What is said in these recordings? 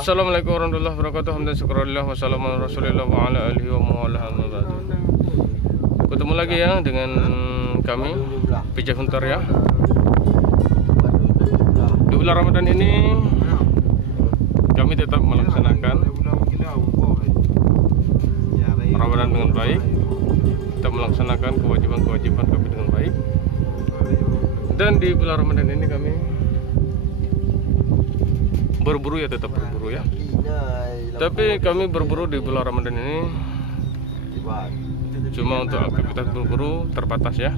Assalamualaikum warahmatullahi wabarakatuh. Hamdan syukurillah wassalamu ala rasulillah wa ala alihi wa mawala amma ba'du. Ketemu lagi ya dengan kami PJ Hunter ya. Di bulan Ramadan ini kami tetap melaksanakan Ramadan dengan baik, tetap melaksanakan kewajiban-kewajiban kami dengan baik. Dan di bulan Ramadan ini kami berburu ya, tetap berburu ya. Tapi kami berburu di bulan Ramadan ini cuma untuk aktivitas berburu terbatas ya.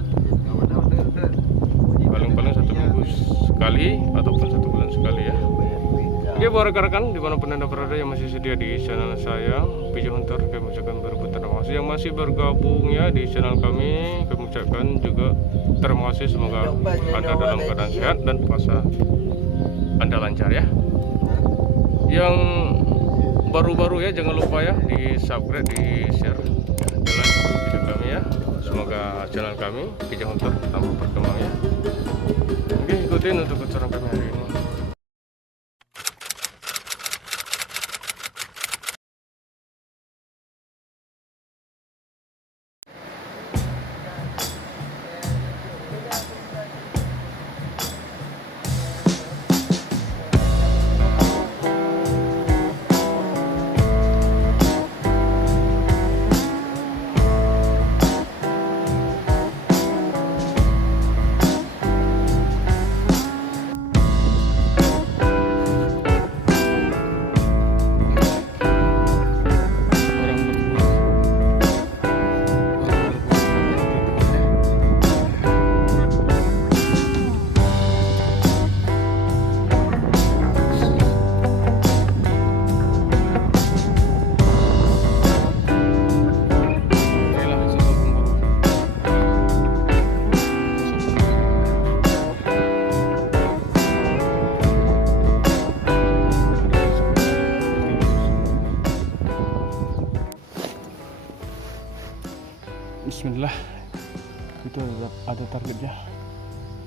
Paling-paling 1 minggu sekali ataupun 1 bulan sekali ya. Oke, buat rekan-rekan dimanapun anda berada yang masih sedia di channel saya PJ Hunter, kami ucapkan beribu terima kasih. Yang masih bergabung ya di channel kami ucapkan juga terima kasih. Semoga anda dalam keadaan sehat dan puasa anda lancar ya. Yang baru-baru ya, jangan lupa ya di subscribe, di share ya, di like video kami ya. Semoga channel kami PJ Hunter tambah berkembang ya. Oke, ikutin untuk acara kami hari ini. Bismillah, itu ada targetnya,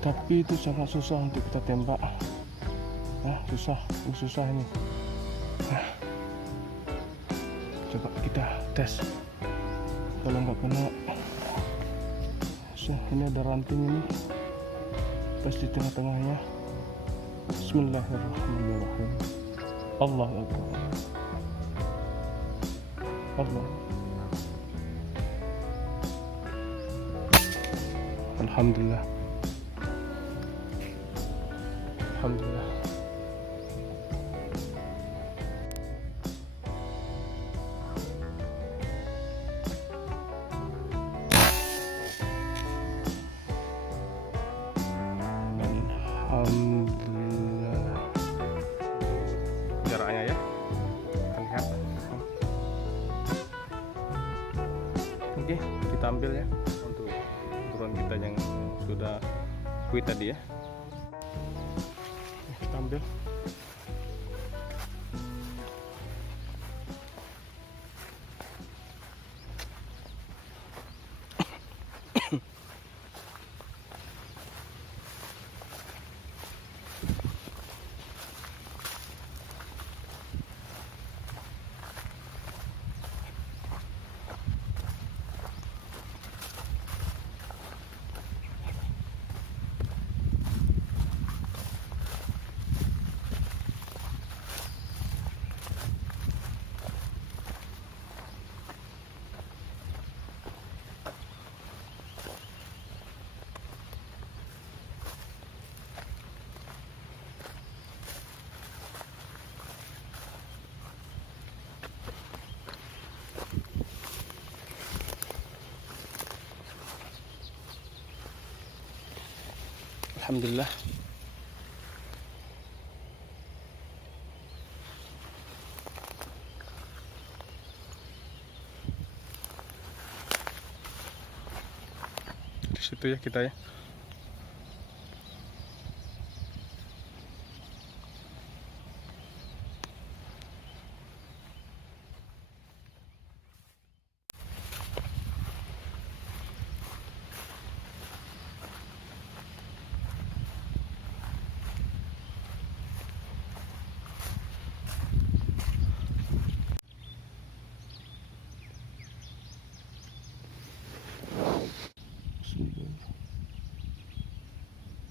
tapi itu sangat susah untuk kita tembak. Susah ini. Coba kita tes. Kalau nggak kena, ini ada ranting ini, pas di tengah-tengahnya. Bismillahirrahmanirrahim. Allah Akbar. Allah. Alhamdulillah. Alhamdulillah. Alhamdulillah. Jaraknya ya, terlihat. Oke, kita ambil ya untuk ukuran kita yang sudah kuit tadi ya. Kita ambil. Alhamdulillah. Di situ ya kita ya. Bismillah.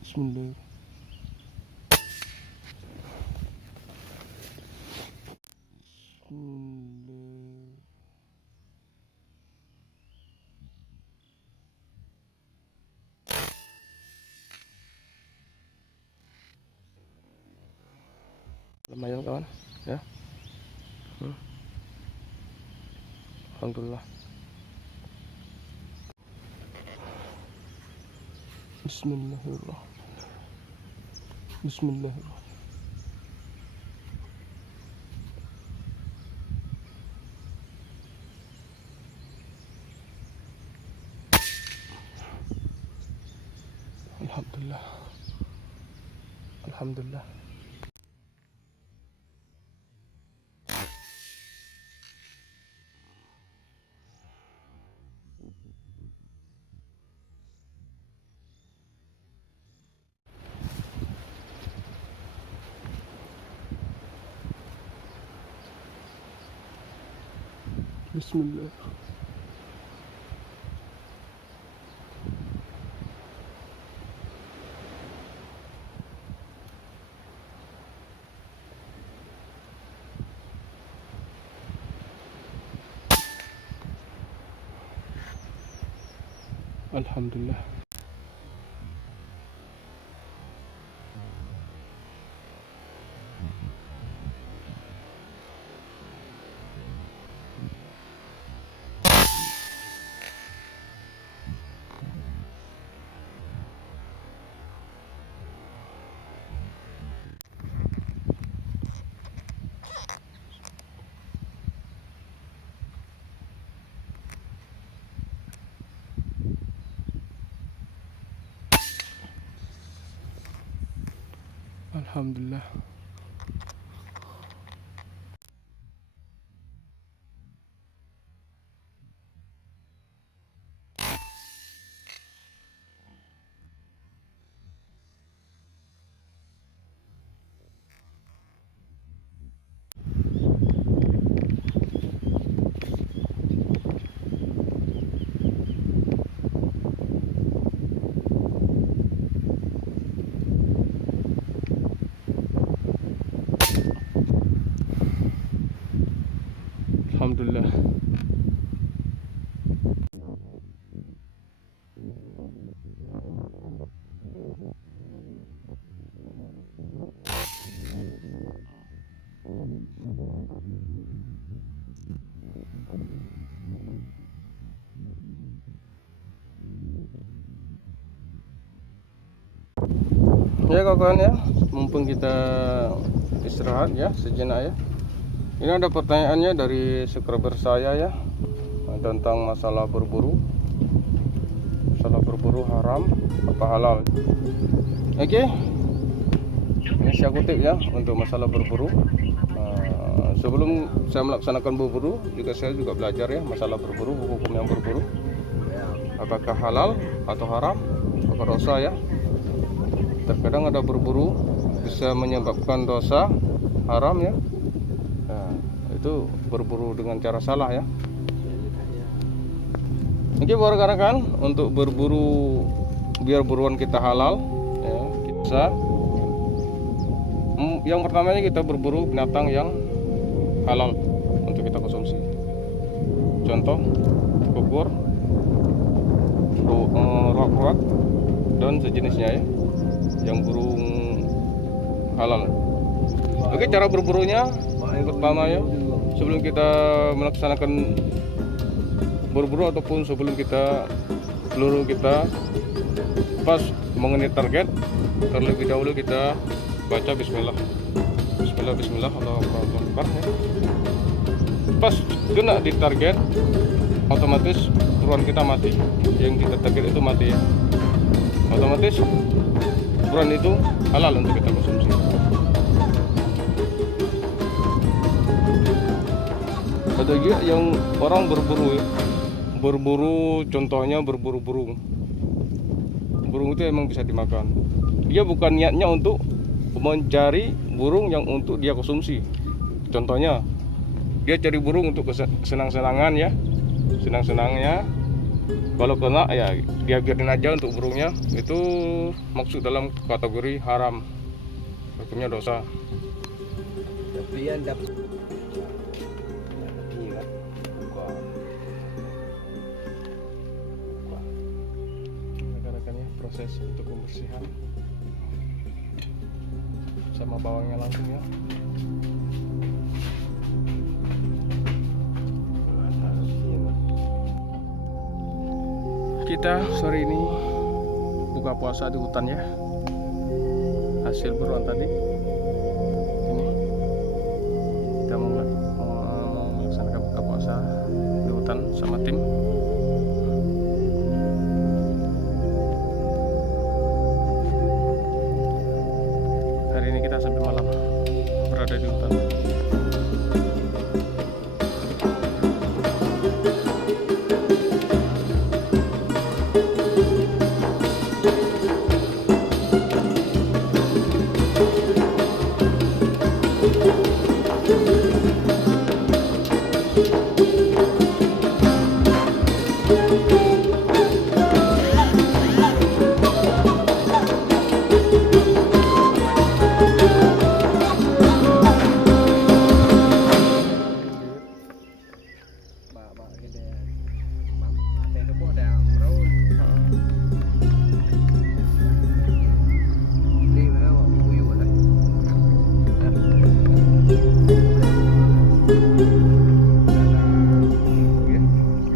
Bismillah. Bismillah. Lumayan kawan ya. Alhamdulillah. Bismillahirrahmanirrahim. Bismillahirrahmanirrahim. Alhamdulillah. Alhamdulillah. Bismillah. Alhamdulillah. Alhamdulillah. Alhamdulillah. Ya kawan ya, mumpung kita istirahat ya sejenak ya. Ini ada pertanyaannya dari subscriber saya ya, tentang masalah berburu. Masalah berburu haram apa halal. Oke. Ini saya kutip ya untuk masalah berburu. Sebelum saya melaksanakan berburu juga saya juga belajar ya masalah berburu, hukum yang berburu. Apakah halal atau haram, apa dosa ya. Terkadang ada berburu bisa menyebabkan dosa haram ya. Nah, itu berburu dengan cara salah ya. Oke rekan-rekan, untuk berburu biar buruan kita halal ya, kita yang pertamanya kita berburu binatang yang halal untuk kita konsumsi. Contoh kukur, ruak-ruak dan sejenisnya ya, yang burung halal. Oke, cara berburunya yang pertama ya, sebelum kita melaksanakan berburu ataupun sebelum kita peluru kita pas mengenai target, terlebih dahulu kita baca bismillah. Bismillah, bismillah, Allahu Akbar ya. Pas kena di target, otomatis buruan kita mati. Yang kita target itu mati ya. Otomatis buruan itu halal untuk kita konsumsi. Ada juga yang orang berburu ya. Berburu contohnya berburu burung. Burung itu emang bisa dimakan. Dia bukan niatnya untuk mencari burung yang untuk dia konsumsi. Contohnya dia cari burung untuk senang-senangan ya. Senang-senangnya Kalau kena ya dia biarin aja untuk burungnya, itu masuk dalam kategori haram, hukumnya dosa. Tapi yang dapat ini kan buka rekan-rekan ya, proses untuk pembersihan sama bawangnya langsung ya. Kita sore ini buka puasa di hutan ya, hasil buruan tadi. Ini kita mau melaksanakan buka puasa di hutan sama tim. Hari ini kita sampai malam berada di hutan.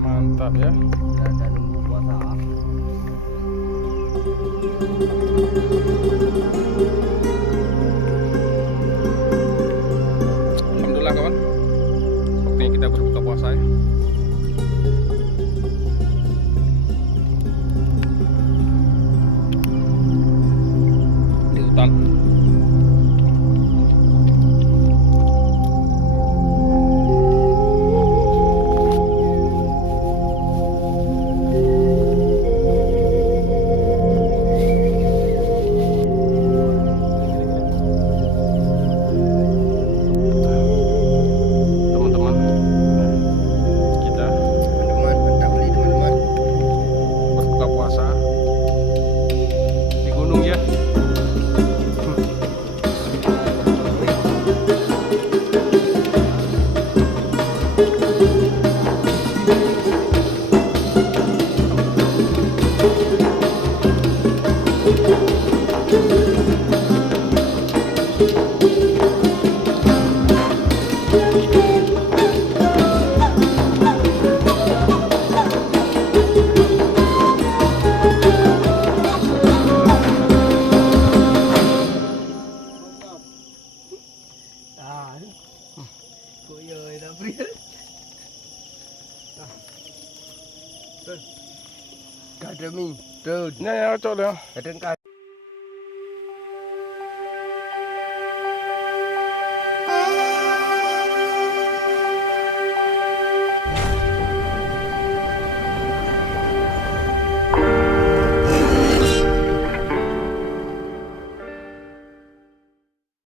Mantap ya. Alhamdulillah kawan, waktunya kita berbuka puasa ya. Di hutan. Ada mi, tuh. Ini ya cok ya. Ada